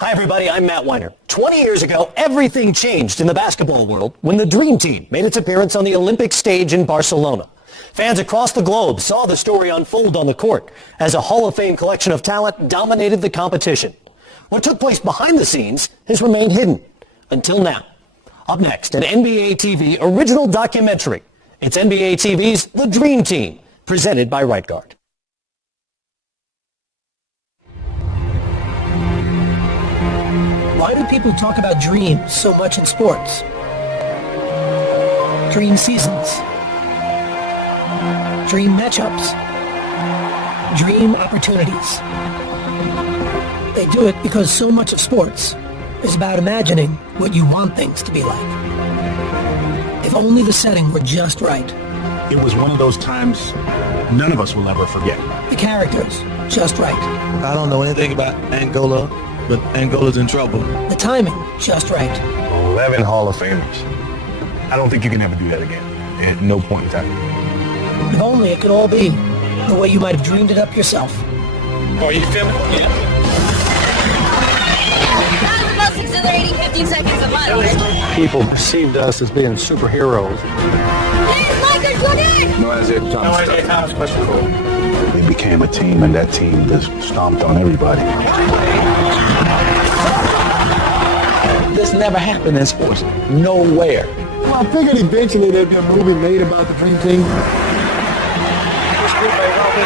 Hi, everybody. I'm Matt Weiner. 20 years ago, everything changed in the basketball world when the Dream Team made its appearance on the Olympic stage in Barcelona. Fans across the globe saw the story unfold on the court as a Hall of Fame collection of talent dominated the competition. What took place behind the scenes has remained hidden until now. Up next, an NBA TV original documentary. It's NBA TV's The Dream Team, presented by Right Guard. Why do people talk about dreams so much in sports? Dream seasons, dream matchups, dream opportunities. They do it because so much of sports is about imagining what you want things to be like. If only the setting were just right. It was one of those times none of us will ever forget. The characters just right. I don't know anything about Angola, but Angola's in trouble. The timing just right. 11 Hall of Famers. I don't think you can ever do that again. At no point in time. If only it could all be the way you might have dreamed it up yourself. Oh, you feel me? Yeah. That was the most exhilarating 15 seconds of my life. People perceived us as being superheroes. Thomas, question. We became a team, and that team just stomped on everybody. This never happened in sports. Nowhere. Well, I figured eventually there'd be a movie made about the Dream Team. This group may well be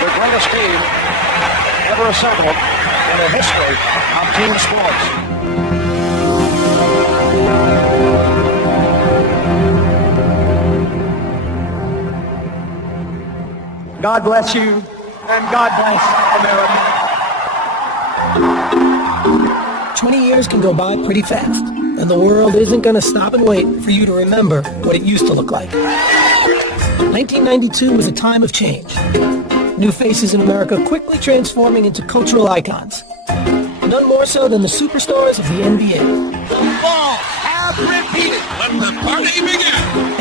the greatest team ever assembled in the history of team sports. God bless you, and God bless America. 20 years can go by pretty fast, and the world isn't going to stop and wait for you to remember what it used to look like. 1992 was a time of change. New faces in America quickly transforming into cultural icons. None more so than the superstars of the NBA. The ball have repeated. Let the party begin.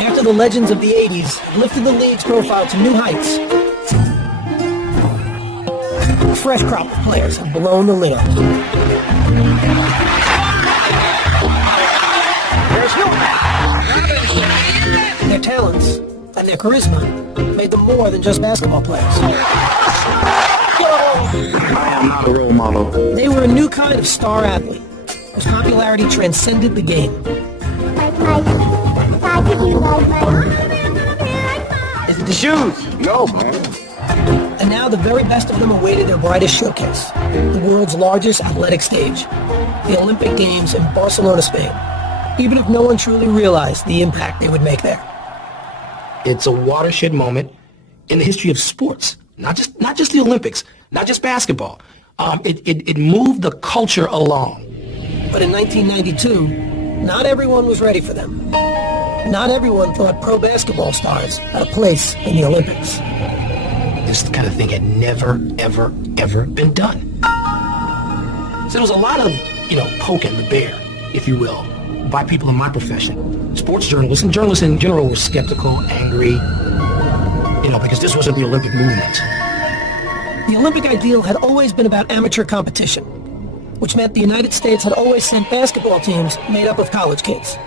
After the legends of the 80s lifted the league's profile to new heights, a fresh crop of players have blown the lid off. Their talents and their charisma made them more than just basketball players. I am not a role model. They were a new kind of star athlete whose popularity transcended the game. Is it the shoes? No, man. And now the very best of them awaited their brightest showcase, the world's largest athletic stage, the Olympic Games in Barcelona, Spain, even if no one truly realized the impact they would make there. It's a watershed moment in the history of sports, not just the Olympics, not just basketball. It moved the culture along. But in 1992, not everyone was ready for them. Not everyone thought pro basketball stars had a place in the Olympics. This kind of thing had never, ever, ever been done. So there was a lot of, poking the bear, if you will, by people in my profession. Sports journalists and journalists in general were skeptical, angry, because this wasn't the Olympic movement. The Olympic ideal had always been about amateur competition, which meant the United States had always sent basketball teams made up of college kids.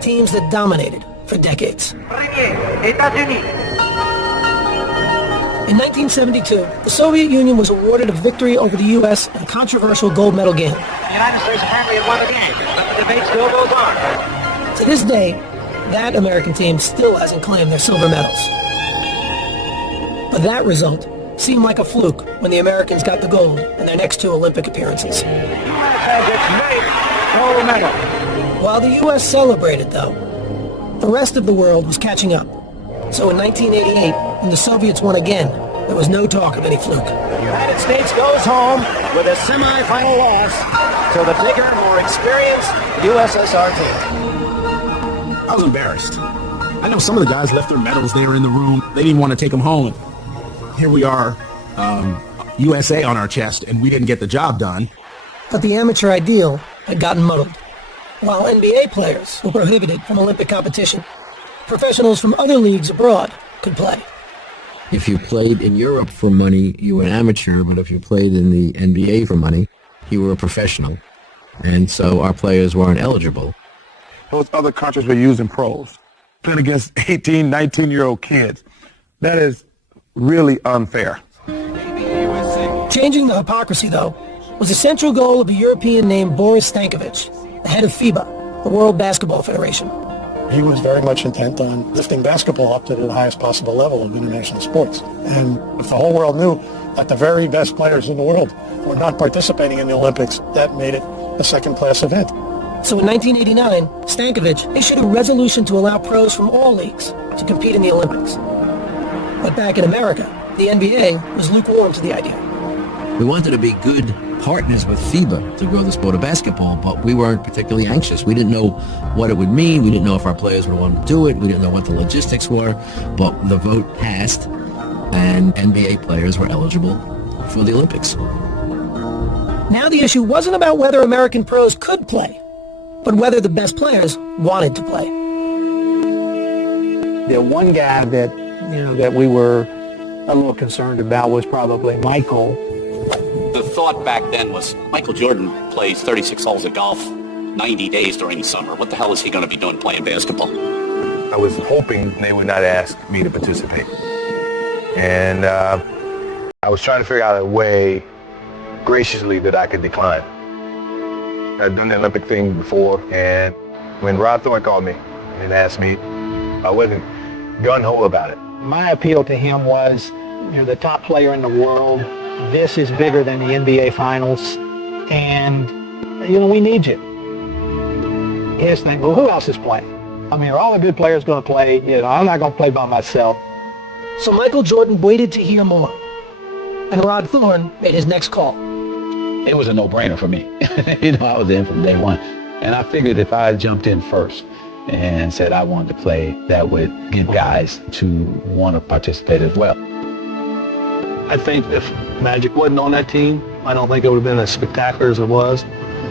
Teams that dominated for decades. In 1972, the Soviet Union was awarded a victory over the U.S. in a controversial gold medal game. The United States apparently had won the game, but the debate still goes on. To this day, that American team still hasn't claimed their silver medals. But that result seemed like a fluke when the Americans got the gold in their next two Olympic appearances. Gold medal. While the U.S. celebrated, though, the rest of the world was catching up. So in 1988, when the Soviets won again, there was no talk of any fluke. The United States goes home with a semi-final loss to the bigger, more experienced USSR team. I was embarrassed. I know some of the guys left their medals there in the room. They didn't want to take them home. Here we are, USA on our chest, and we didn't get the job done. But the amateur ideal had gotten muddled. While NBA players were prohibited from Olympic competition, professionals from other leagues abroad could play. If you played in Europe for money, you were an amateur, but if you played in the NBA for money, you were a professional, and so our players weren't eligible. Those other countries were using pros, playing against 18, 19-year-old kids. That is really unfair. Changing the hypocrisy, though, was the central goal of a European named Boris Stankovic, the head of FIBA, the World Basketball Federation. He was very much intent on lifting basketball up to the highest possible level of international sports. And if the whole world knew that the very best players in the world were not participating in the Olympics, that made it a second-class event. So in 1989, Stankovic issued a resolution to allow pros from all leagues to compete in the Olympics. But back in America, the NBA was lukewarm to the idea. We wanted to be good partners with FIBA to grow the sport of basketball, but we weren't particularly anxious. We didn't know what it would mean. We didn't know if our players would want to do it. We didn't know what the logistics were, but the vote passed, and NBA players were eligible for the Olympics. Now the issue wasn't about whether American pros could play, but whether the best players wanted to play. The one guy that, that we were a little concerned about was probably Michael. The thought back then was Michael Jordan plays 36 holes of golf 90 days during the summer. What the hell is he going to be doing playing basketball? I was hoping they would not ask me to participate. And I was trying to figure out a way graciously that I could decline. I'd done the Olympic thing before, and when Rod Thorne called me and asked me, I wasn't gun-ho about it. My appeal to him was, you're the top player in the world. This is bigger than the NBA Finals, and, we need you. His thing, well, who else is playing? I mean, are all the good players going to play? I'm not going to play by myself. So Michael Jordan waited to hear more, and Rod Thorne made his next call. It was a no-brainer for me. I was in from day one, and I figured if I jumped in first and said I wanted to play, that would get guys to want to participate as well. I think if Magic wasn't on that team, I don't think it would have been as spectacular as it was.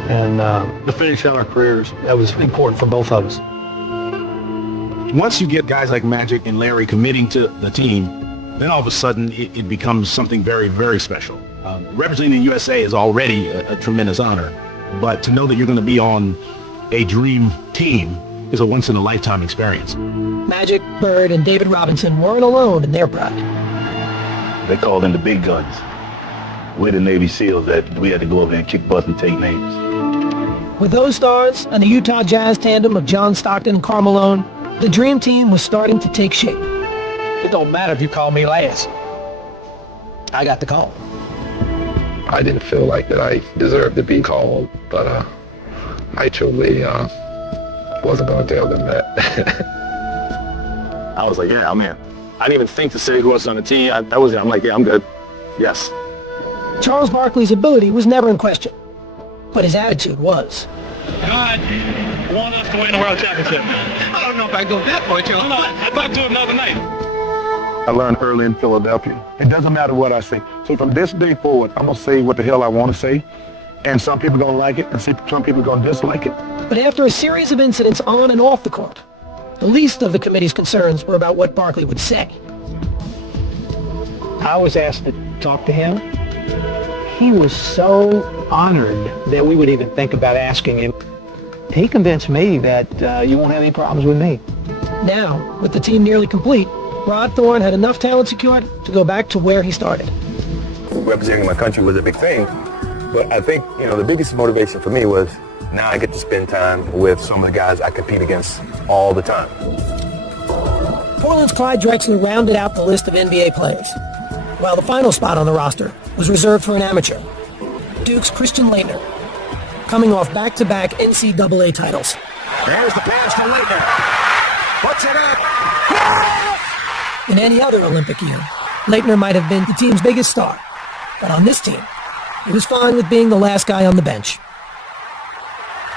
And to finish out our careers, that was important for both of us. Once you get guys like Magic and Larry committing to the team, then all of a sudden it becomes something very, very special. Representing the USA is already a tremendous honor, but to know that you're going to be on a dream team is a once-in-a-lifetime experience. Magic, Bird, and David Robinson weren't alone in their pride. They called in the big guns. We're the Navy SEALs that we had to go over there and kick butt and take names. With those stars and the Utah Jazz tandem of John Stockton and Karl Malone, the dream team was starting to take shape. It don't matter if you call me last. I got the call. I didn't feel like that I deserved to be called, but I truly wasn't going to tell them that. I was like, yeah, I'm in. I didn't even think to say who else on the team. That was it. I'm like, yeah, I'm good. Yes. Charles Barkley's ability was never in question, but his attitude was. God want us to win the world championship. I don't know if I go that much. I'd like to do it another night. I learned early in Philadelphia. It doesn't matter what I say. So from this day forward, I'm going to say what the hell I want to say. And some people are going to like it, and some people are going to dislike it. But after a series of incidents on and off the court, the least of the committee's concerns were about what Barkley would say. I was asked to talk to him. He was so honored that we would even think about asking him. He convinced me that you won't have any problems with me. Now, with the team nearly complete, Rod Thorne had enough talent secured to go back to where he started. Representing my country was a big thing, but I think, the biggest motivation for me was now I get to spend time with some of the guys I compete against all the time. Portland's Clyde Drexler rounded out the list of NBA players, while the final spot on the roster was reserved for an amateur, Duke's Christian Laettner, coming off back-to-back NCAA titles. There's the pass to Laettner. Puts it up. In any other Olympic year, Laettner might have been the team's biggest star, but on this team, he was fine with being the last guy on the bench.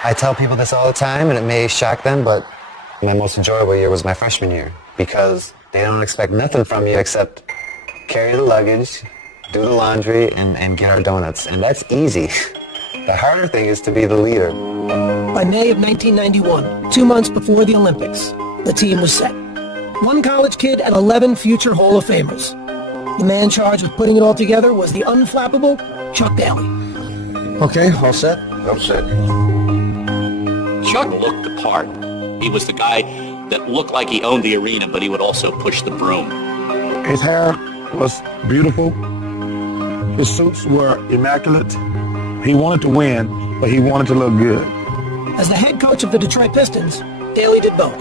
I tell people this all the time, and it may shock them, but my most enjoyable year was my freshman year, because they don't expect nothing from you except carry the luggage, do the laundry, and get our donuts. And that's easy. The harder thing is to be the leader. By May of 1991, 2 months before the Olympics, the team was set. One college kid and 11 future Hall of Famers. The man charged with putting it all together was the unflappable Chuck Daly. Okay, all set? I'm set. Chuck looked the part. He was the guy that looked like he owned the arena, but he would also push the broom. His hair was beautiful. His suits were immaculate. He wanted to win, but he wanted to look good. As the head coach of the Detroit Pistons, Daley did both,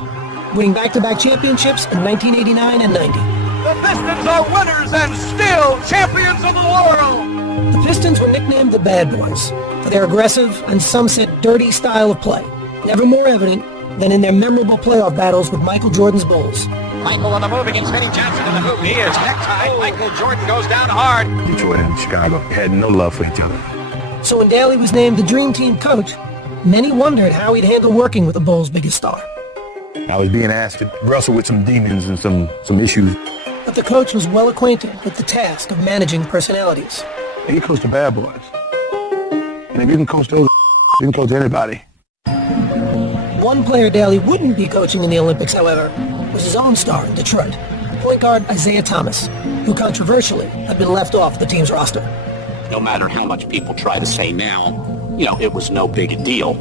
winning back-to-back championships in 1989 and 90. The Pistons are winners and still champions of the world. The Pistons were nicknamed the Bad Boys for their aggressive and some said dirty style of play, never more evident than in their memorable playoff battles with Michael Jordan's Bulls. Michael on the move against Vinnie Johnson in the hoop. He is necktied. Michael Jordan goes down hard. Detroit and Chicago had no love for each other. So when Daley was named the Dream Team coach, many wondered how he'd handle working with the Bulls' biggest star. I was being asked to wrestle with some demons and some issues. But the coach was well acquainted with the task of managing personalities. He coached the bad boys. And if you can coach those, you can coach anybody. One player Daley wouldn't be coaching in the Olympics, however, was his own star in Detroit, point guard Isiah Thomas, who controversially had been left off the team's roster. No matter how much people try to say now, it was no big deal.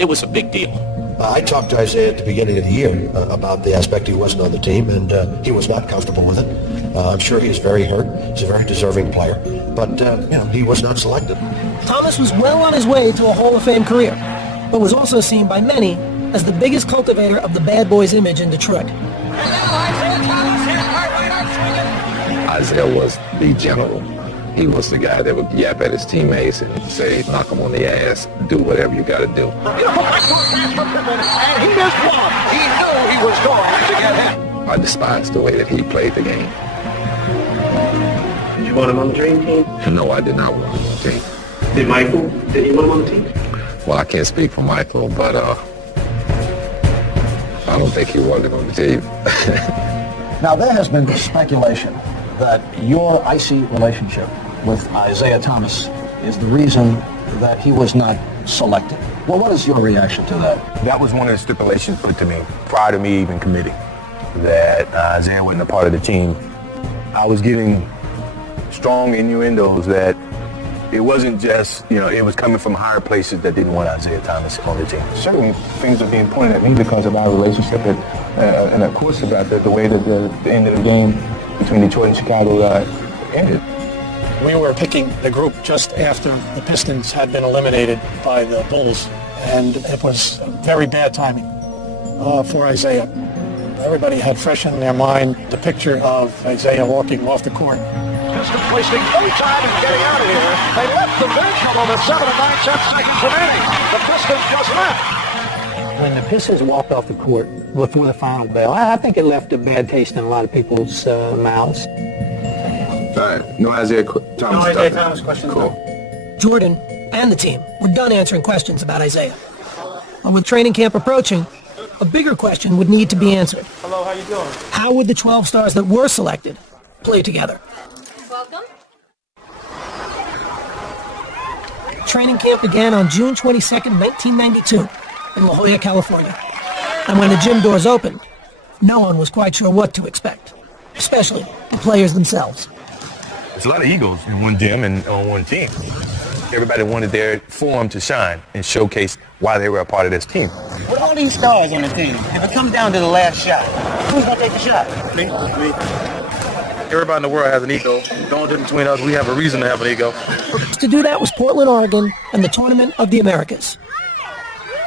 It was a big deal. I talked to Isiah at the beginning of the year about the aspect he wasn't on the team, and he was not comfortable with it. I'm sure he is very hurt. He's a very deserving player, but he was not selected. Thomas was well on his way to a Hall of Fame career, but was also seen by many as the biggest cultivator of the Bad Boys image in Detroit. Isiah was the general. He was the guy that would yap at his teammates and say, knock him on the ass, do whatever you got to do. And he missed one. He knew he was going to get hit. I despised the way that he played the game. Did you want him on the Dream Team? No, I did not want him on the team. Did Michael? Did you want him on the team? Well, I can't speak for Michael, but I don't think he wanted him on the team. Now, there has been speculation that your icy relationship with Isiah Thomas is the reason that he was not selected. Well, what is your reaction to that? That was one of the stipulations put to me prior to me even committing, that Isiah wasn't a part of the team. I was getting strong innuendos that it wasn't just, it was coming from higher places that didn't want Isiah Thomas on the team. Certain things are being pointed at me because of our relationship and of course about the way that the end of the game between Detroit and Chicago ended. We were picking the group just after the Pistons had been eliminated by the Bulls, and it was very bad timing for Isiah. Everybody had fresh in their mind the picture of Isiah walking off the court. Pistons wasting no time in getting out of here. They left the bench on the 7 and 9 seconds remaining. The Pistons just left. When the Pistons walked off the court before the final bell, I think it left a bad taste in a lot of people's mouths. All right, no Isiah Thomas. No Isiah Thomas question. Cool. Jordan and the team were done answering questions about Isiah. But with training camp approaching, a bigger question would need to be answered. Hello, how you doing? How would the 12 stars that were selected play together? Welcome. Training camp began on June 22nd, 1992, in La Jolla, California. And when the gym doors opened, no one was quite sure what to expect, especially the players themselves. There's a lot of egos in one gym and on one team. Everybody wanted their form to shine and showcase why they were a part of this team. With all these stars on the team, if it comes down to the last shot, who's going to take the shot? Me. Everybody in the world has an ego. The only difference between us, we have a reason to have an ego. To do that was Portland, Oregon, and the Tournament of the Americas.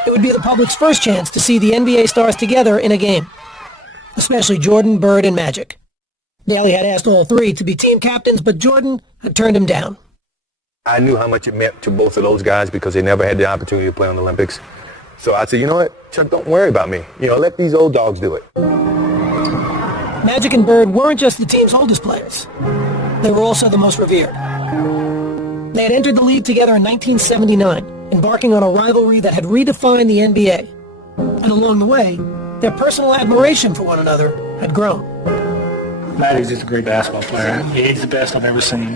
It would be the public's first chance to see the NBA stars together in a game, especially Jordan, Bird, and Magic. Daley had asked all three to be team captains, but Jordan had turned him down. I knew how much it meant to both of those guys because they never had the opportunity to play in the Olympics. So I said, you know what, Chuck, don't worry about me. Let these old dogs do it. Magic and Bird weren't just the team's oldest players. They were also the most revered. They had entered the league together in 1979, embarking on a rivalry that had redefined the NBA. And along the way, their personal admiration for one another had grown. Magic's just a great basketball player. He's the best I've ever seen,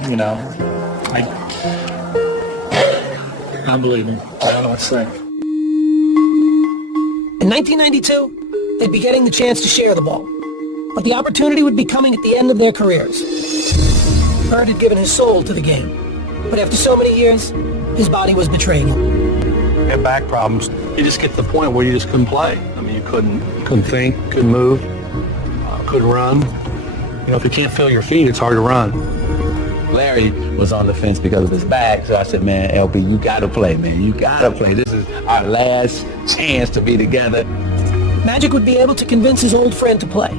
Unbelievable. I don't know what to say. In 1992, they'd be getting the chance to share the ball. But the opportunity would be coming at the end of their careers. Bird had given his soul to the game. But after so many years, his body was betraying him. Had back problems. You just get to the point where you just couldn't play. I mean, you couldn't think, couldn't move, couldn't run. You know, if you can't feel your feet, it's hard to run. Larry was on the fence because of his back, so I said, man, LB, you gotta play, man. You gotta play. This is our last chance to be together. Magic would be able to convince his old friend to play.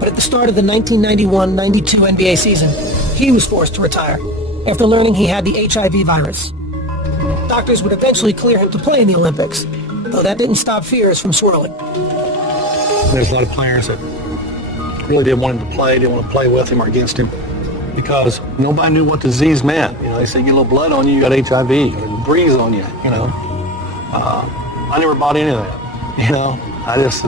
But at the start of the 1991-92 NBA season, he was forced to retire after learning he had the HIV virus. Doctors would eventually clear him to play in the Olympics, though that didn't stop fears from swirling. There's a lot of players that really didn't want him to play, didn't want to play with him or against him, because nobody knew what disease meant. You know, they said, you get a little blood on you, you got HIV, or a breeze on you, you know. I never bought any of that, you know.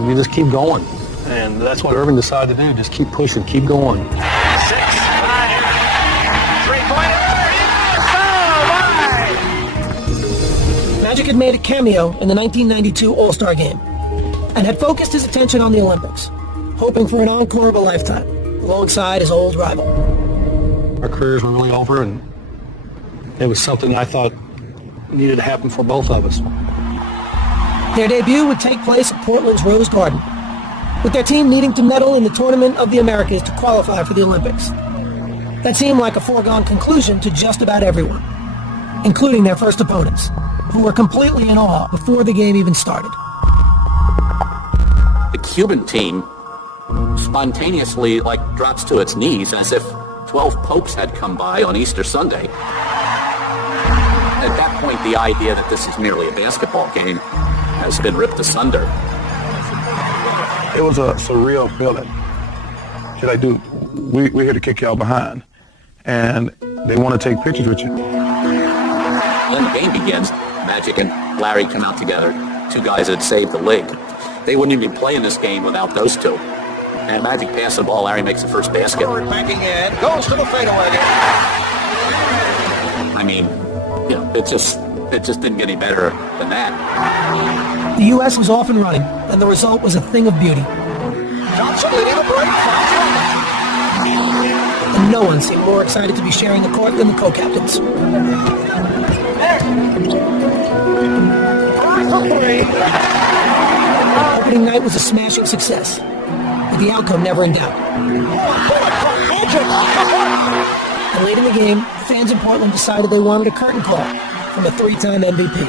We just keep going. And that's what Irving decided to do, just keep pushing, keep going. 6, 9, 3-pointer. Magic had made a cameo in the 1992 All-Star Game and had focused his attention on the Olympics, hoping for an encore of a lifetime alongside his old rival. Our careers were really over, and it was something I thought needed to happen for both of us. Their debut would take place at Portland's Rose Garden, with their team needing to medal in the Tournament of the Americas to qualify for the Olympics. That seemed like a foregone conclusion to just about everyone, including their first opponents, who were completely in awe before the game even started. The Cuban team spontaneously drops to its knees as if 12 popes had come by on Easter Sunday. At that point, the idea that this is merely a basketball game has been ripped asunder. It was a surreal feeling. We're here to kick y'all behind. And they want to take pictures with you. Then the game begins. Magic and Larry come out together, two guys that saved the league. They wouldn't even be playing this game without those two. And Magic passes the ball, Larry makes the first basket. Backing in, goes to the fadeaway. I mean, you know, it just didn't get any better than that. The U.S. was off and running, and the result was a thing of beauty. Johnson leading a break. And no one seemed more excited to be sharing the court than the co-captains. Opening night was a smashing success, with the outcome never in doubt. And late in the game, the fans in Portland decided they wanted a curtain call from a 3-time MVP.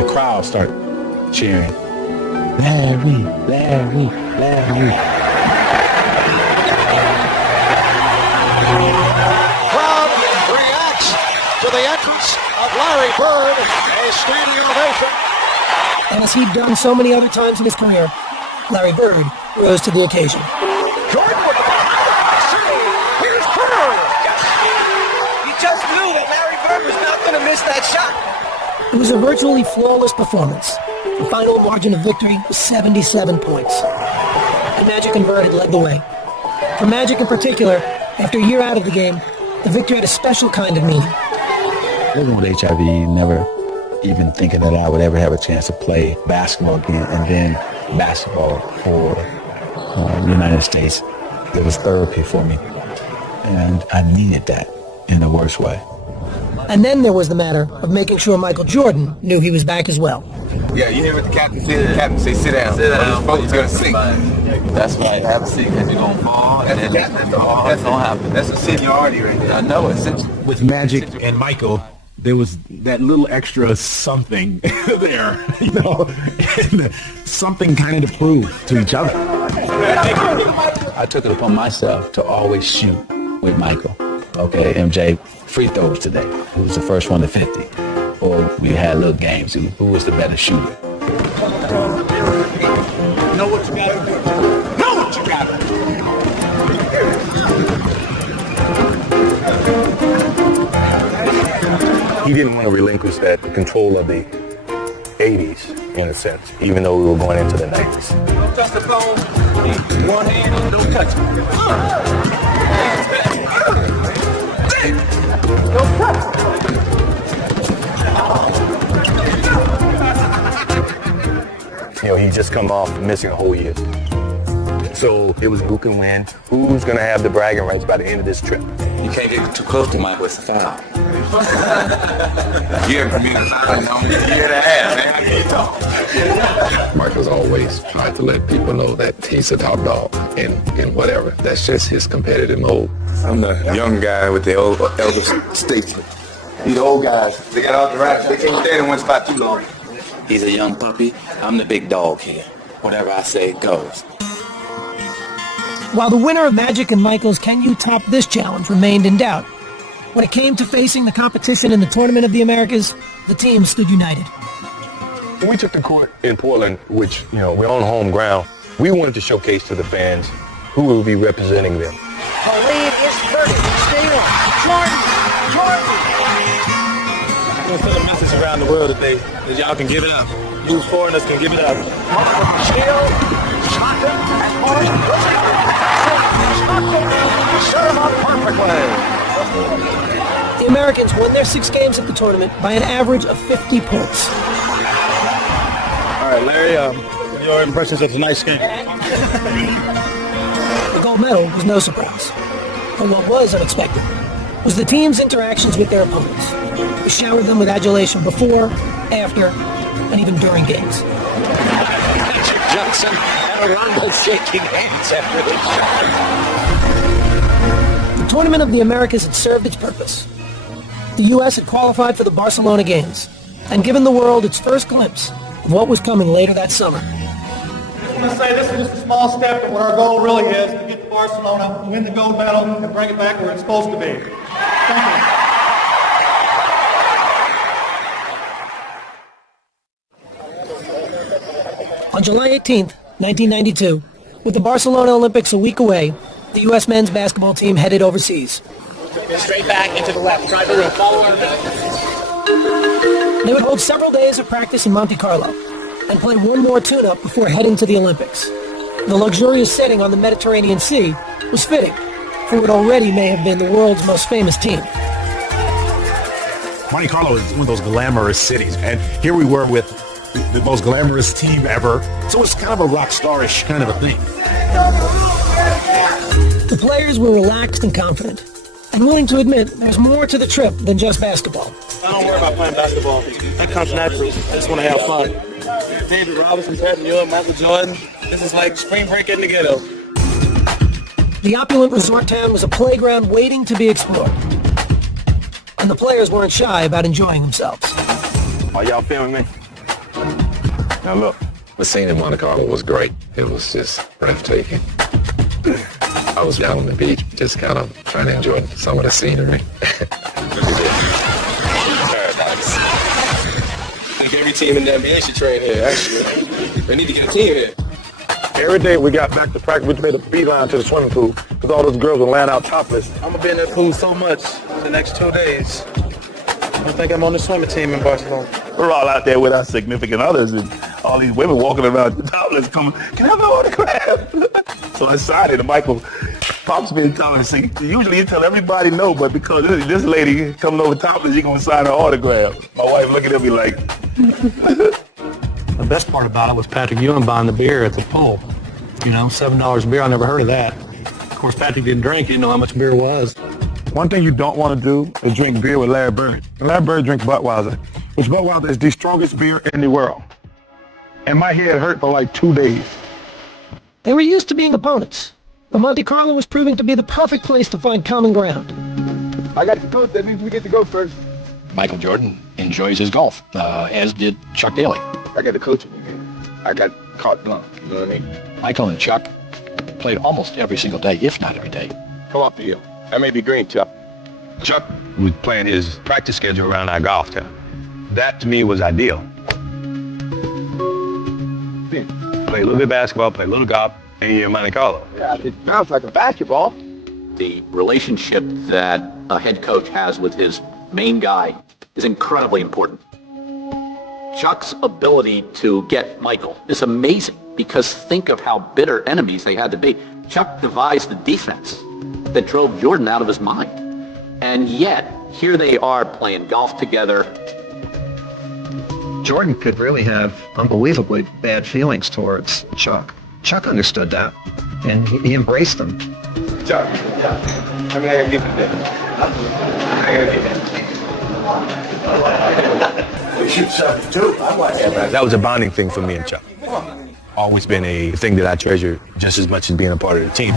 The crowd started cheering, Larry, Larry, Larry. Crowd reacts to the entrance of Larry Bird, a standing ovation. And as he'd done so many other times in his career, Larry Bird rose to the occasion. Jordan with the ball. Here's Bird. You just knew that Larry Bird was not going to miss that shot. It was a virtually flawless performance. The final margin of victory was 77 points. And Magic and Bird had led the way. For Magic in particular, after a year out of the game, the victory had a special kind of meaning. Living with HIV, never even thinking that I would ever have a chance to play basketball again, and then basketball for the United States. It was therapy for me, and I needed that in the worst way. And then there was the matter of making sure Michael Jordan knew he was back as well. Yeah, you hear what the captain said? The captain say, sit down. Sit down. Or this boat's going to sink. That's right. Have a seat because you're going to fall, and then that's going to happen. That's a seniority right there. I know it. With Magic and Michael, there was that little extra something there, you know, and something kind of to prove to each other. I took it upon myself to always shoot with Michael. Okay, MJ, free throws today. Who was the first one to 50? Or we had little games. Who was the better shooter? Know what you got to do. Know what you got to do. He didn't want to relinquish that control of the 80s, in a sense, even though we were going into the 90s. Don't touch the phone. One hand, don't touch it. Don't touch it. You know, he just come off missing a whole year. So it was who can win, who's going to have the bragging rights by the end of this trip. You can't get too close to Michael, it's a foul. You haven't committed a foul in a year and a half, man. How can you talk? Michael's always tried to let people know that he's a top dog in whatever. That's just his competitive mode. I'm the young guy with the old elder statesman. These old guys, they got all the rights. They can't stand in one spot too long. He's a young puppy. I'm the big dog here. Whatever I say goes. While the winner of Magic and Michael's Can You Top This challenge remained in doubt, when it came to facing the competition in the Tournament of the Americas, the team stood united. When we took the court in Portland, which, we're on home ground, we wanted to showcase to the fans who will be representing them. The lead is 30. Stay on. Jordan. I'm going to send a message around the world today that y'all can give it up. You foreigners can give it up. Stockton as far as Stockton set him up perfectly. The Americans won their 6 games at the tournament by an average of 50 points. All right, Larry, your impressions of tonight's game? The gold medal was no surprise. But what was unexpected was the team's interactions with their opponents. We showered them with adulation before, after, and even during games. Magic Johnson and Rondo shaking hands after the shot. The Tournament of the Americas had served its purpose. The U.S. had qualified for the Barcelona games and given the world its first glimpse of what was coming later that summer. I'm going to say this is just a small step to what our goal really is, to get to Barcelona, win the gold medal, and bring it back where it's supposed to be. Thank you. On July 18th, 1992, with the Barcelona Olympics a week away, the U.S. men's basketball team headed overseas. Straight back into the left. Try to follow our back. They would hold several days of practice in Monte Carlo and play one more tune-up before heading to the Olympics. The luxurious setting on the Mediterranean Sea was fitting for what already may have been the world's most famous team. Monte Carlo is one of those glamorous cities, and here we were with the most glamorous team ever. So it's kind of a rock star-ish kind of a thing. The players were relaxed and confident, and willing to admit there's more to the trip than just basketball. I don't worry about playing basketball. That comes naturally. I just want to have fun. David Robinson, Pippen, Ewing, Michael Jordan. This is like spring break in the ghetto. The opulent resort town was a playground waiting to be explored, and the players weren't shy about enjoying themselves. Are y'all filming me? Now look, the scene in Monte Carlo was great. It was just breathtaking. I was down on the beach, just kind of trying to enjoy some of the scenery. Paradise. I think every team in the NBA should train here, actually. They need to get a team here. Every day we got back to practice, we made a beeline to the swimming pool because all those girls were laying out topless. I'm going to be in that pool so much the next 2 days. I think I'm on the swimming team in Barcelona. We're all out there with our significant others, and all these women walking around topless coming, can I have an autograph? So I signed it, and Michael pops me and tells me, usually you tell everybody no, but because this lady coming over topless, you're going to sign her autograph. My wife looking at me like... The best part about it was Patrick Ewing buying the beer at the pool. $7 a beer, I never heard of that. Of course, Patrick didn't drink, he didn't know how much beer was. One thing you don't want to do is drink beer with Larry Bird. Larry Bird drinks Budweiser, which Budweiser is the strongest beer in the world. And my head hurt for like 2 days. They were used to being opponents, but Monte Carlo was proving to be the perfect place to find common ground. I got the coach, that means we get to go first. Michael Jordan enjoys his golf, as did Chuck Daly. I got the coaching. I got carte blanche, you know what I mean? Michael and Chuck played almost every single day, if not every day. Come off the hill. That may be green, Chuck. Chuck was playing his practice schedule around our golf town. That to me was ideal. Play a little bit of basketball, play a little golf, and you're in Monte Carlo. Yeah, it sounds like a basketball. The relationship that a head coach has with his main guy is incredibly important. Chuck's ability to get Michael is amazing because think of how bitter enemies they had to be. Chuck devised the defense that drove Jordan out of his mind. And yet, here they are playing golf together. Jordan could really have unbelievably bad feelings towards Chuck. Chuck understood that, and he embraced them. Chuck. How many I gotta give you today? We shoot 72. I watch that. That was a bonding thing for me and Chuck. Always been a thing that I treasure just as much as being a part of the team.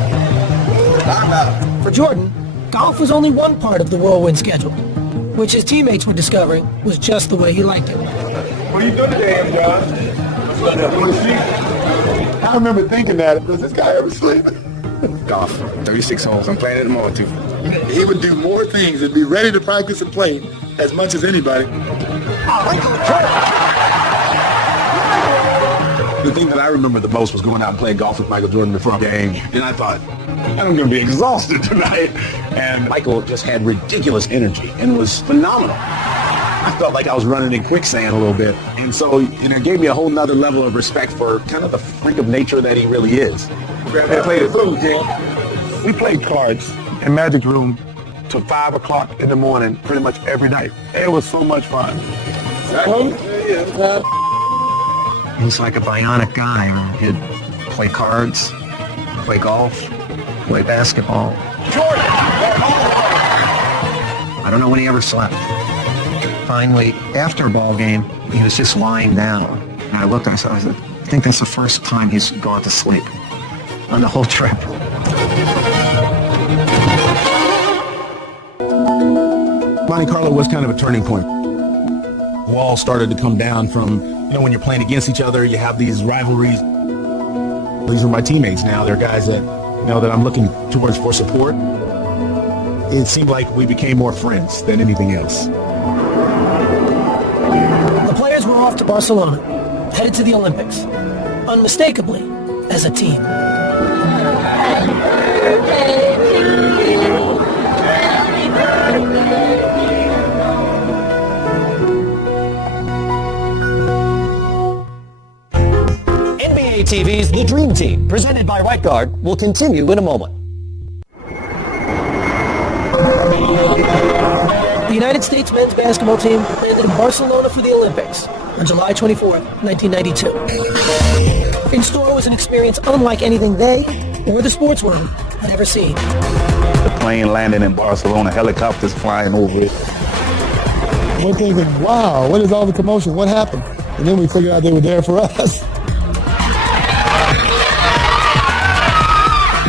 For Jordan, golf was only one part of the whirlwind schedule, which his teammates were discovering was just the way he liked it. What are you doing today, John? I remember thinking that. Does this guy ever sleep? Golf. 36 holes. I'm playing it tomorrow, too. He would do more things and be ready to practice and play as much as anybody. The thing that I remember the most was going out and playing golf with Michael Jordan before a game. And I thought, I'm going to be exhausted tonight. And Michael just had ridiculous energy and was phenomenal. I felt like I was running in quicksand a little bit. And so, it gave me a whole nother level of respect for kind of the freak of nature that he really is. They played the food, Jim. We played cards in Magic's room till 5 o'clock in the morning pretty much every night. It was so much fun. He's like a bionic guy. He'd play cards, play golf, play basketball. I don't know when he ever slept. Finally, after a ball game, he was just lying down. And I looked and I said, I think that's the first time he's gone to sleep on the whole trip. Monte Carlo was kind of a turning point. Walls started to come down from, when you're playing against each other, you have these rivalries. These are my teammates now. They're guys that, that I'm looking towards for support. It seemed like we became more friends than anything else. The players were off to Barcelona, headed to the Olympics, unmistakably as a team. NBA TV's The Dream Team, presented by Right Guard, will continue in a moment. The United States men's basketball team landed in Barcelona for the Olympics on July 24, 1992. In store was an experience unlike anything they or the sports world had ever seen. The plane landing in Barcelona, helicopters flying over it. We're thinking, wow, what is all the commotion? What happened? And then we figured out they were there for us.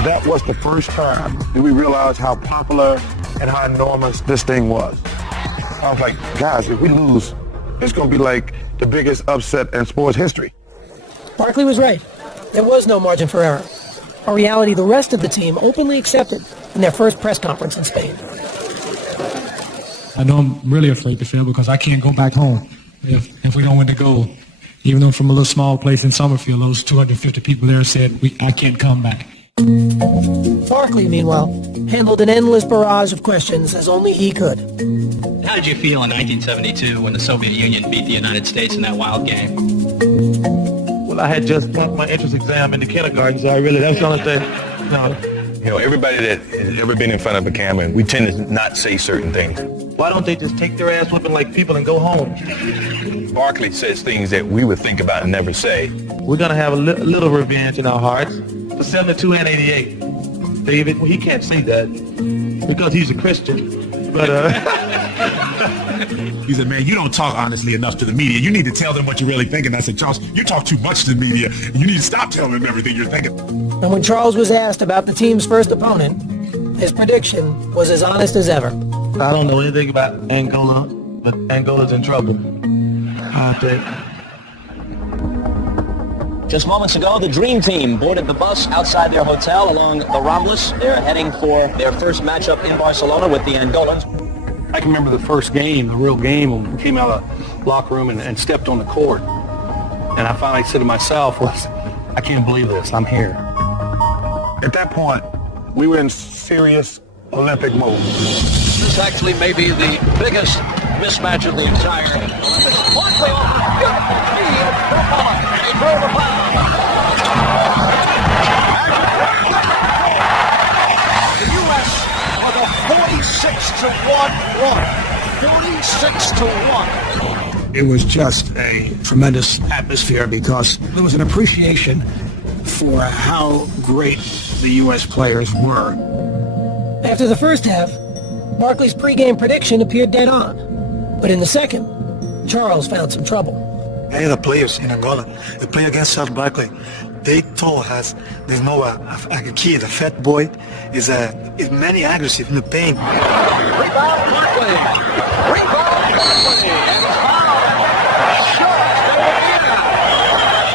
That was the first time that we realized how popular and how enormous this thing was. I was like, guys, if we lose, it's going to be like the biggest upset in sports history. Barkley was right. There was no margin for error, a reality the rest of the team openly accepted in their first press conference in Spain. I know I'm really afraid to fail because I can't go back home if we don't win the gold. Even though from a little small place in Summerfield, those 250 people there said, I can't come back. Barkley, meanwhile, handled an endless barrage of questions as only he could. How did you feel in 1972 when the Soviet Union beat the United States in that wild game? Well, I had just got my entrance exam in the kindergarten, so that's the only thing. Everybody that has ever been in front of a camera, we tend to not say certain things. Why don't they just take their ass whipping like people and go home? Barkley says things that we would think about and never say. We're going to have a little revenge in our hearts for 72 and 88. David, he can't say that because he's a Christian. But He said, man, you don't talk honestly enough to the media. You need to tell them what you really think. And I said, Charles, you talk too much to the media. You need to stop telling them everything you're thinking. And when Charles was asked about the team's first opponent, his prediction was as honest as ever. I don't know anything about Angola, but Angola's in trouble. I think. Just moments ago, the Dream Team boarded the bus outside their hotel along the Rambles. They're heading for their first matchup in Barcelona with the Angolans. I can remember the first game, the real game, when we came out of the locker room and stepped on the court. And I finally said to myself, I can't believe this, I'm here. At that point, we were in serious Olympic mode. This actually may be the biggest mismatch of the entire Olympics. Barkley off the good knee for Mullin, and he drove a foul. The U.S. with a 46-1 run. 46-1. It was just a tremendous atmosphere because there was an appreciation for how great the U.S. players were. After the first half, Barkley's pregame prediction appeared dead on. But in the second, Charles found some trouble. Many of the players in Angola, they play against Charles Barkley. They told us there's no a kid, a fat boy, is many aggressive in the paint. Rebound Barkley. Rebound Barkley. And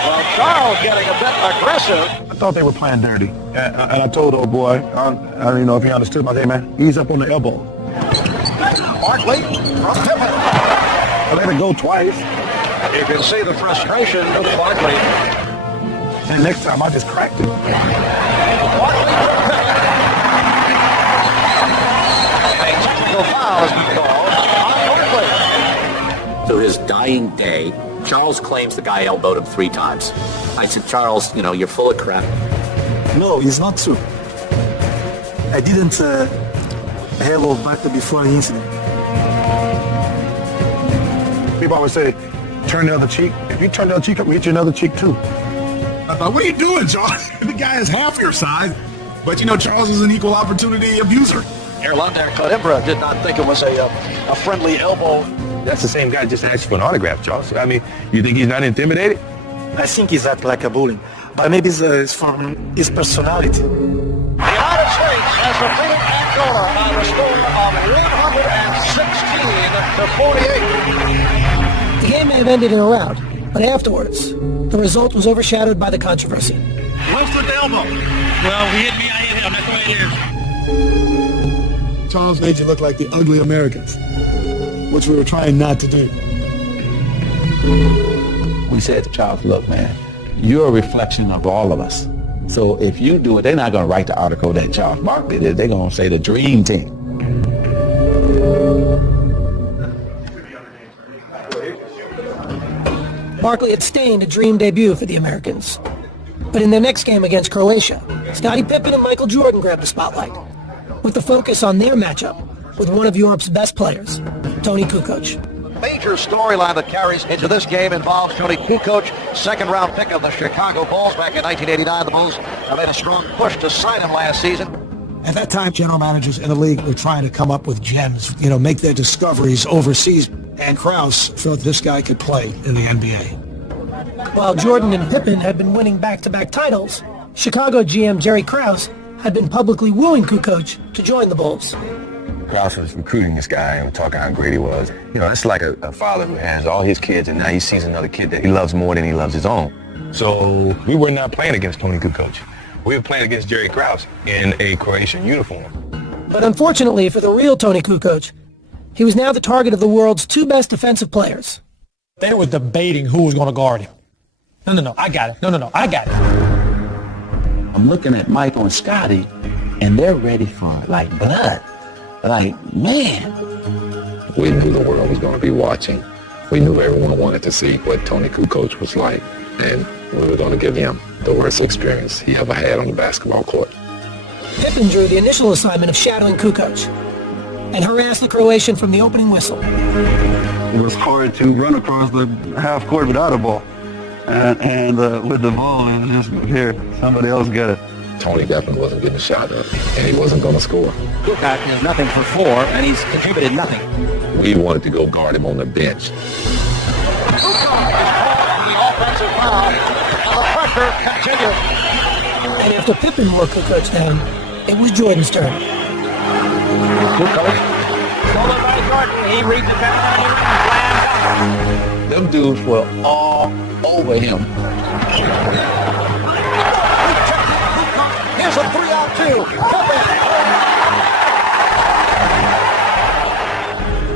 well, Charles getting a bit aggressive. I thought they were playing dirty. And I told old boy, I don't even know if he understood my thing, man. Ease up on the elbow. Barkley from Pippen. I let it go twice. You can see the frustration of Barkley. And next time I just cracked it. A technical foul has been called on Barkley. To his dying day, Charles claims the guy elbowed him 3 times. I said, Charles, you're full of crap. No, it's not true. I didn't elbow Barkley before the incident. People always say, turn the other cheek. If you turn the other cheek up, we hit your other cheek too. I thought, what are you doing, Charles? The guy is half your size. But Charles is an equal opportunity abuser. Erlander Clyde did not think it was a friendly elbow. That's the same guy just asked you for an autograph, Charles. I mean, you think he's not intimidated? I think he's act like a bully, but maybe it's from his personality. The United States has defeated Angola by the score of 116 to 48. The game may have ended in a rout, but afterwards, the result was overshadowed by the controversy. What's with the elbow? Well, he hit me, I hit him. That's what it is. Charles made you look like the ugly Americans, which we were trying not to do. We said to Charles, look, man, you're a reflection of all of us. So if you do it, they're not going to write the article that Charles Barkley did. They're going to say the dream team. Barkley had stained a dream debut for the Americans. But in their next game against Croatia, Scottie Pippen and Michael Jordan grabbed the spotlight, with the focus on their matchup with one of Europe's best players, Tony Kukoc. Major storyline that carries into this game involves Tony Kukoc, second-round pick of the Chicago Bulls back in 1989. The Bulls made a strong push to sign him last season. At that time, general managers in the league were trying to come up with gems, make their discoveries overseas. And Krause thought this guy could play in the NBA. While Jordan and Pippen had been winning back-to-back titles, Chicago GM Jerry Krause had been publicly wooing Kukoc to join the Bulls. Krause was recruiting this guy and talking how great he was. It's like a father who has all his kids and now he sees another kid that he loves more than he loves his own. So we were not playing against Tony Kukoc. We were playing against Jerry Krause in a Croatian uniform. But unfortunately for the real Tony Kukoc, he was now the target of the world's 2 best defensive players. They were debating who was going to guard him. No, I got it. No, I got it. I'm looking at Michael and Scottie, and they're ready for, blood. Man. We knew the world was going to be watching. We knew everyone wanted to see what Tony Kukoc was like, and we were going to give him the worst experience he ever had on the basketball court. Pippen drew the initial assignment of shadowing Kukoc and harassed the Croatian from the opening whistle. It was hard to run across the half court without a ball. And with the ball, and just here, somebody else get it. Tony definitely wasn't getting a shot up, and he wasn't going to score. Kukoc has nothing for 4, and he's contributed nothing. We wanted to go guard him on the bench. Kukoc is called the offensive foul, and the pressure continues. And after Pippen wore Kukoc down, it was Jordan's turn. Kukoc, stolen by Jordan. He reads it back, and he Them dudes were all over him. Here's a 3-on-2.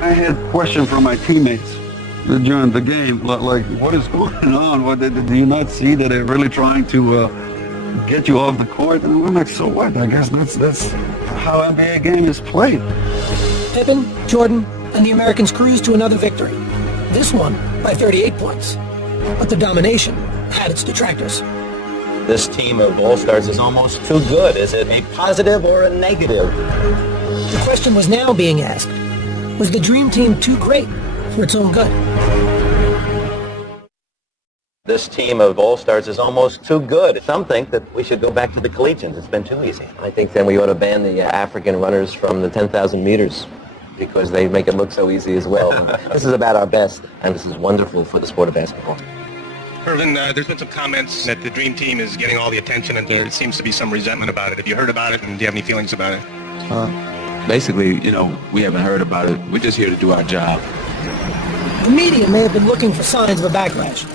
I had questions from my teammates during the game, like, what is going on? Do you not see that they're really trying to get you off the court? And I'm like, so what? I guess that's how NBA game is played. Pippen, Jordan, and the Americans cruised to another victory. This one by 38 points. But the domination had its detractors. This team of All-Stars is almost too good. Is it a positive or a negative? The question was now being asked, was the Dream Team too great for its own good? This team of All-Stars is almost too good. Some think that we should go back to the collegians. It's been too easy. I think then we ought to ban the African runners from the 10,000 meters because they make it look so easy as well. This is about our best, and this is wonderful for the sport of basketball. Irvin, there's been some comments that the Dream Team is getting all the attention, and there seems to be some resentment about it. Have you heard about it, and do you have any feelings about it? Basically, we haven't heard about it. We're just here to do our job. The media may have been looking for signs of a backlash,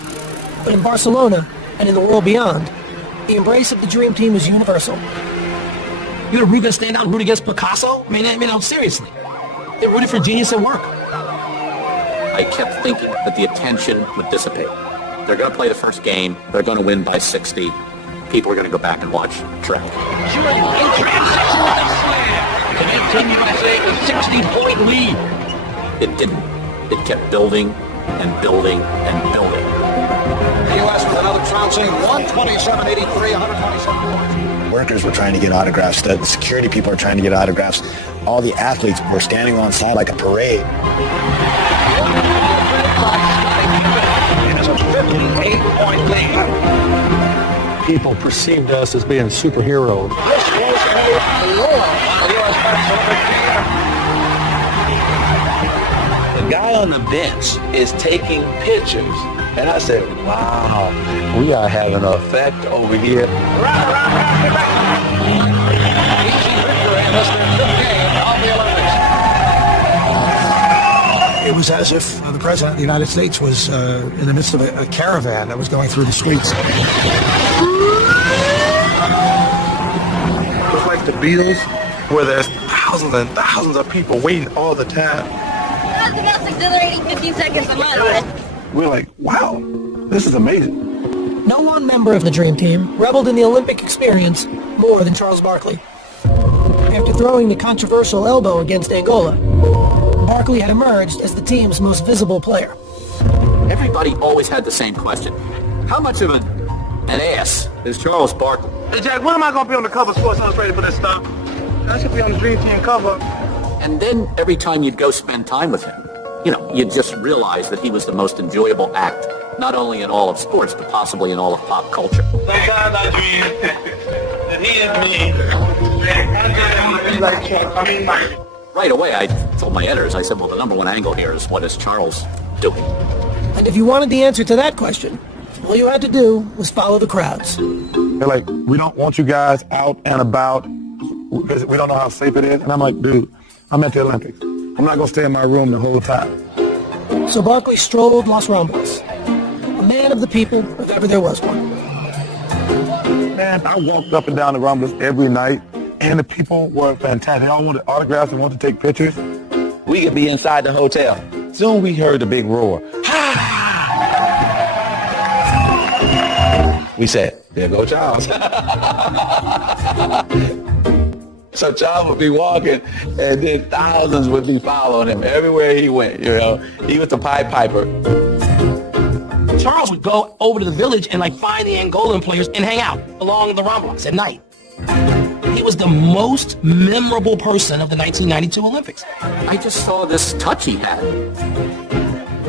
but in Barcelona and in the world beyond, the embrace of the Dream Team is universal. You had Rubens stand out and root against Picasso? I mean, seriously. They rooted for genius at work. I kept thinking that the attention would dissipate. They're going to play the first game. They're going to win by 60. People are going to go back and watch track. A 60-point lead. It didn't. It kept building and building and building. The U.S. with another trouncing 127-83, 127 points. Workers were trying to get autographs. The security people are trying to get autographs. All the athletes were standing on side like a parade. It's a 58-point lead. People perceived us as being superheroes. This was a roar on the U.S. Barcelona team. The guy on the bench is taking pictures. And I said, wow, we are having an effect over here. It was as if the President of the United States was in the midst of a caravan that was going through the streets. It's like the Beatles, where there's thousands and thousands of people waiting all the time. The most exhilarating 15 seconds of my life. We're like, wow, this is amazing. No one member of the Dream Team reveled in the Olympic experience more than Charles Barkley. After throwing the controversial elbow against Angola, Barkley had emerged as the team's most visible player. Everybody always had the same question. How much of an ass is Charles Barkley? Hey, Jack, when am I going to be on the cover of Sports Illustrated for this stuff? I should be on the Dream Team cover. And then every time you'd go spend time with him, you'd just realize that he was the most enjoyable act, not only in all of sports, but possibly in all of pop culture. Sometimes I dream that he is me. Right away, I told my editors, I said, well, the number one angle here is what is Charles doing? And if you wanted the answer to that question, all you had to do was follow the crowds. They're like, we don't want you guys out and about because we don't know how safe it is. And I'm like, dude, I'm at the Olympics. I'm not going to stay in my room the whole time. So Barkley strolled Los Ramblas, a man of the people if ever there was one. Man, I walked up and down the Ramblas every night, and the people were fantastic. They all wanted autographs and wanted to take pictures. We could be inside the hotel. Soon we heard the big roar. We said, there go Charles. So Charles would be walking, and then thousands would be following him everywhere he went. He was the Pied Piper. Charles would go over to the village and find the Angolan players and hang out along the Ramblas at night. He was the most memorable person of the 1992 Olympics. I just saw this touch he had.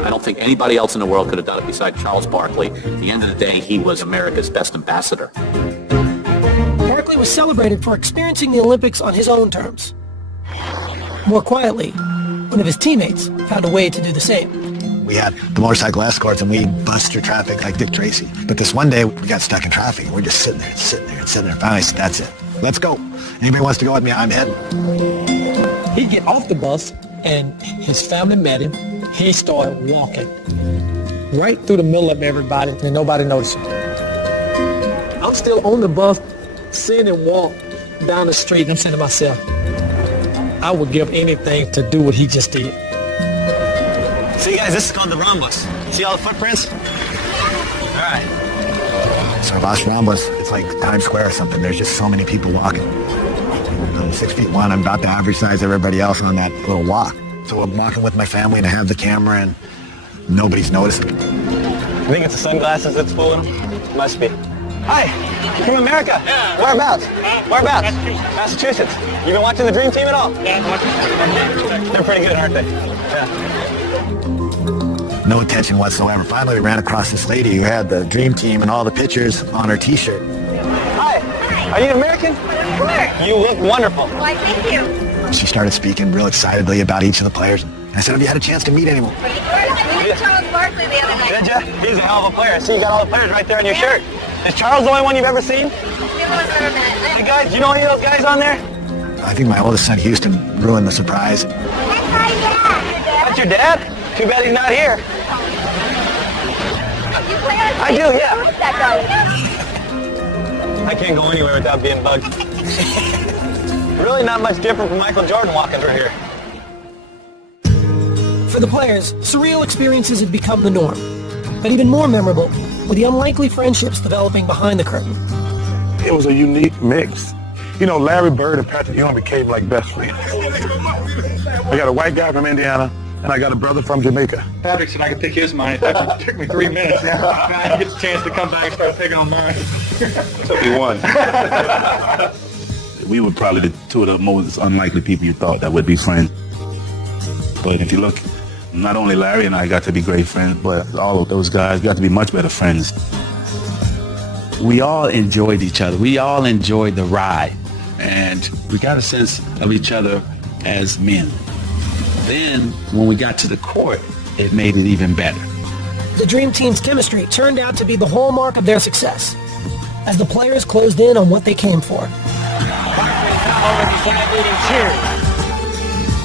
I don't think anybody else in the world could have done it besides Charles Barkley. At the end of the day, he was America's best ambassador. Barkley was celebrated for experiencing the Olympics on his own terms. More quietly, one of his teammates found a way to do the same. We had the motorcycle escorts and we bust through traffic like Dick Tracy. But this one day we got stuck in traffic. We're just sitting there. Finally I said, that's it. Let's go. Anybody wants to go with me? I'm heading. He'd get off the bus and his family met him. He started walking right through the middle of everybody and nobody noticed him. I'm still on the bus, seeing him walk down the street, and I'm saying to myself, I would give anything to do what he just did. See guys, this is called the Ramblas. See all the footprints? All right. So Los Ramblas, it's like Times Square or something. There's just so many people walking. I'm 6'1", I'm about the average size of everybody else on that little walk. So I'm walking with my family and I have the camera and nobody's noticing. You think it's the sunglasses that's fooling them? Must be. Hi, you're from America. Yeah. Whereabouts? Whereabouts? Massachusetts. You been watching the Dream Team at all? Yeah, I'm watching. They're pretty good, aren't they? Yeah. no attention whatsoever. Finally, we ran across this lady who had the Dream Team and all the pictures on her T-shirt. Hi. Are you American? You look wonderful. Why, thank you. She started speaking real excitedly about each of the players. I said, have you had a chance to meet anyone? I met Charles Barkley the other night. Did ya? He's a hell of a player. See, you got all the players right there on your shirt. Is Charles the only one you've ever seen? Hey guys, do you know any of those guys on there? I think my oldest son, Houston, ruined the surprise. That's your dad? Too bad he's not here. I do, yeah. I can't go anywhere without being bugged. Really not much different from Michael Jordan walking through here. For the players, surreal experiences had become the norm. But even more memorable were the unlikely friendships developing behind the curtain. It was a unique mix. You know, Larry Bird and Patrick Ewing became like best friends. I got a white guy from Indiana, and I got a brother from Jamaica. Patrick said I could pick his mind. It took me 3 minutes. Now I get the chance to come back and start picking on mine. Took me one. We were probably the two of the most unlikely people you thought that would be friends. But if you look, not only Larry and I got to be great friends, but all of those guys got to be much better friends. We all enjoyed each other. We all enjoyed the ride. And we got a sense of each other as men. Then, when we got to the court, it made it even better. The Dream Team's chemistry turned out to be the hallmark of their success, as the players closed in on what they came for.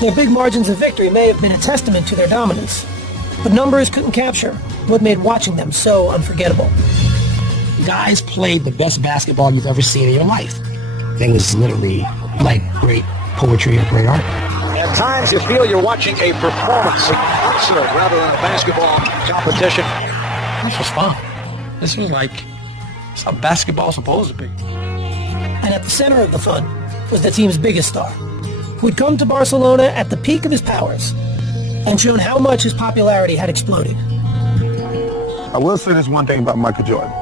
Their big margins of victory may have been a testament to their dominance, but numbers couldn't capture what made watching them so unforgettable. Guys played the best basketball you've ever seen in your life. It was literally like great poetry or great art. At times you feel you're watching a performance, a concert rather than a basketball competition. This was fun. This was like how basketball's supposed to be. And at the center of the fun was the team's biggest star, who had come to Barcelona at the peak of his powers and shown how much his popularity had exploded. I will say this one thing about Michael Jordan.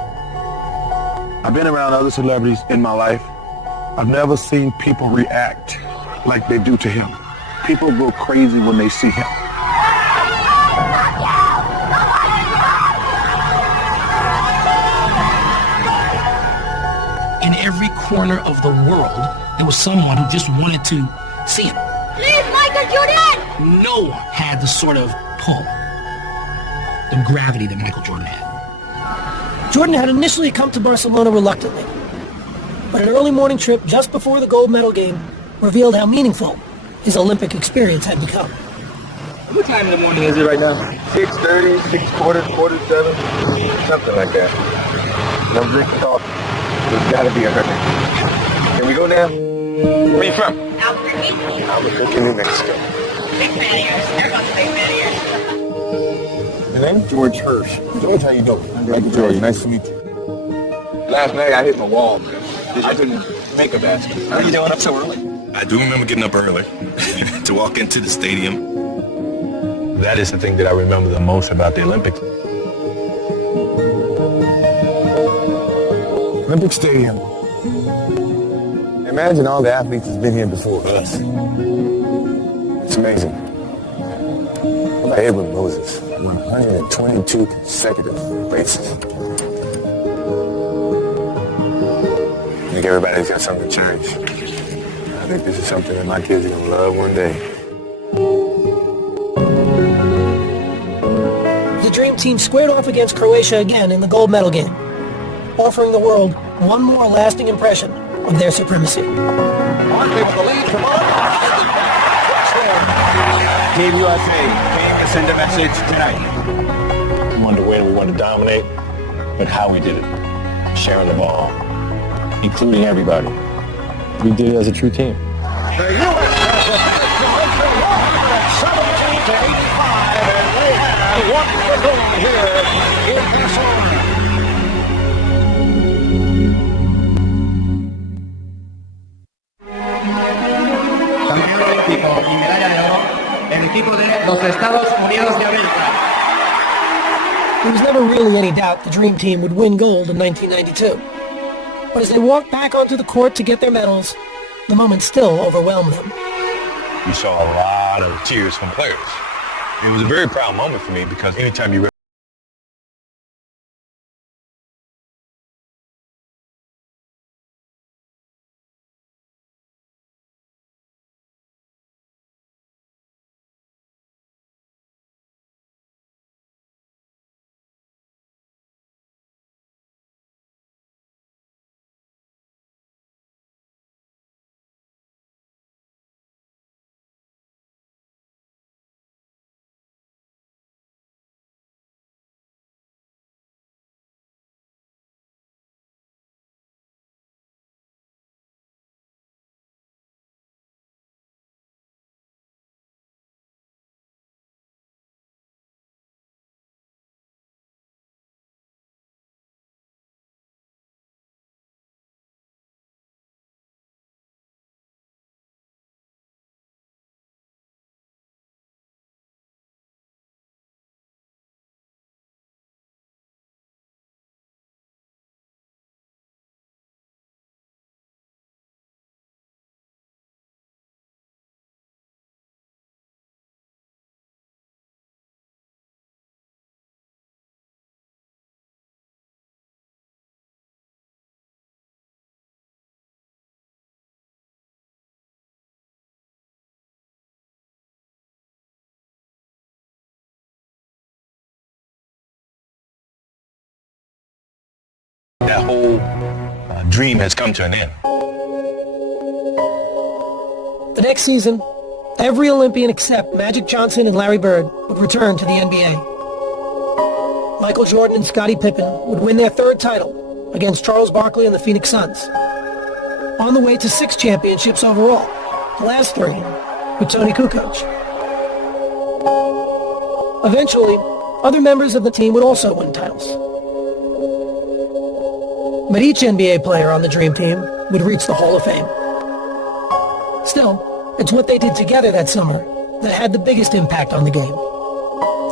I've been around other celebrities in my life. I've never seen people react like they do to him. People go crazy when they see him. In every corner of the world, there was someone who just wanted to see him. Please, Michael Jordan! No one had the sort of pull, the gravity that Michael Jordan had. Jordan had initially come to Barcelona reluctantly, but an early morning trip just before the gold medal game revealed how meaningful his Olympic experience had become. What time in the morning is it right now? 6:30, 6:45, 7, something like that. No drinking coffee. There's gotta be a hurry. Can we go now? Where are you from? Albuquerque, New Mexico. Big fan of yours. Everyone's a big fan of yours. Your name? George Hirsch. George, how you doing? I'm George. Nice to meet you. Last night I hit my wall, man. I couldn't make a basket. How are you doing up so early? I do remember getting up early to walk into the stadium. That is the thing that I remember the most about the Olympics. Olympic Stadium. Imagine all the athletes that's been here before us. It's amazing. What about Edwin Moses? 122 consecutive races. I think everybody's got something to cherish. I think this is something that my kids are going to love one day. The Dream Team squared off against Croatia again in the gold medal game, offering the world one more lasting impression of their supremacy. Barkley with the lead from Team USA came to send a message tonight. We wanted to win, we wanted to dominate, but how we did it. Sharing the ball, including everybody. We did it as a true team. The U.S. has a victory from 17 to 85, and they have won the gold here in Barcelona. Campeón olímpico y medalla de oro, el equipo de los Estados Unidos de América. There was never really any doubt the Dream Team would win gold in 1992. But as they walked back onto the court to get their medals, the moment still overwhelmed them. We saw a lot of tears from players. It was a very proud moment for me because anytime you that whole dream has come to an end. The next season, every Olympian except Magic Johnson and Larry Bird would return to the NBA. Michael Jordan and Scottie Pippen would win their third title against Charles Barkley and the Phoenix Suns. On the way to 6 championships overall, the last 3 with Tony Kukoc. Eventually, other members of the team would also win titles. But each NBA player on the Dream Team would reach the Hall of Fame. Still, it's what they did together that summer that had the biggest impact on the game.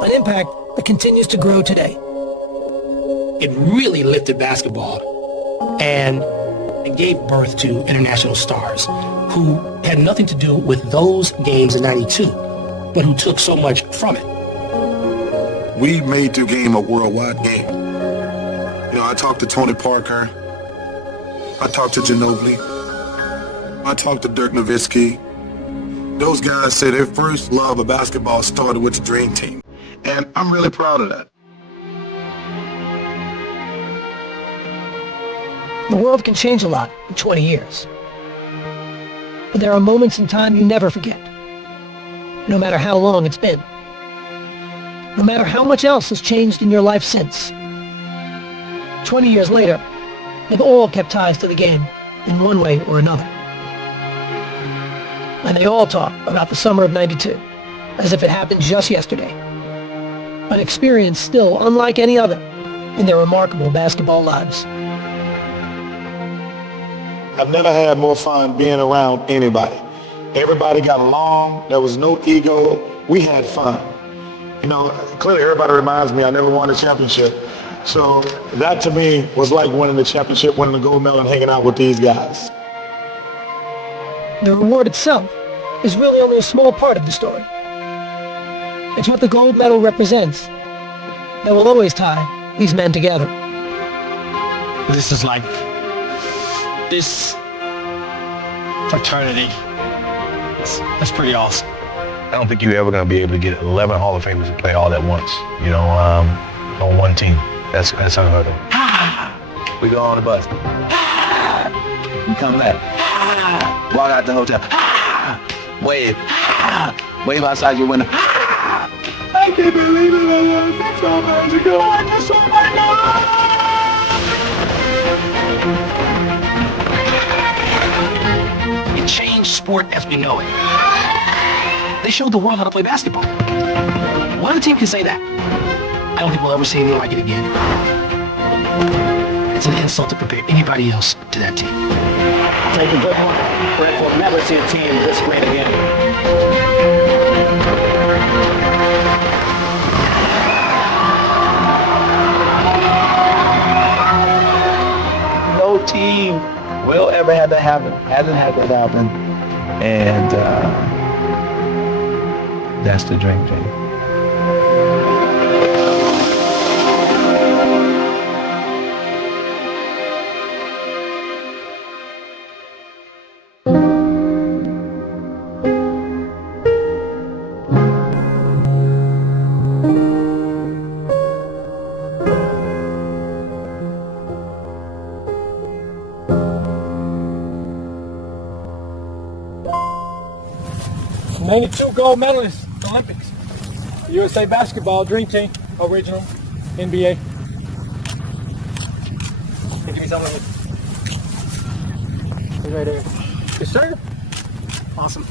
An impact that continues to grow today. It really lifted basketball and gave birth to international stars who had nothing to do with those games in '92, but who took so much from it. We made the game a worldwide game. You know, I talked to Tony Parker. I talked to Ginobili. I talked to Dirk Nowitzki. Those guys said their first love of basketball started with the Dream Team. And I'm really proud of that. The world can change a lot in 20 years. But there are moments in time you never forget. No matter how long it's been. No matter how much else has changed in your life since. 20 years later, they've all kept ties to the game in one way or another. And they all talk about the summer of '92 as if it happened just yesterday. An experience still unlike any other in their remarkable basketball lives. I've never had more fun being around anybody. Everybody got along. There was no ego. We had fun. You know, clearly everybody reminds me I never won a championship. So that to me was like winning the championship, winning the gold medal and hanging out with these guys. The reward itself is really only a small part of the story. It's what the gold medal represents that will always tie these men together. This is like this fraternity. That's pretty awesome. I don't think you're ever going to be able to get 11 Hall of Famers to play all at once, you know, on one team. That's unheard of. We go on the bus. We come back. Walk out the hotel. Wave. Wave outside your window. I can't believe it. That's so magical. That's so magical. It changed sport as we know it. They showed the world how to play basketball. One other team can say that. I don't think we'll ever see anything like it again. It's an insult to compare anybody else to that team. Take a good one. Brett will never see a team this great again. No team will ever have that happen. Hasn't had that happen. And that's the Dream Team. 92 gold medalists, Olympics. USA basketball, dream team, original, NBA. Can you give me some of it? Right there. Yes, sir. Awesome.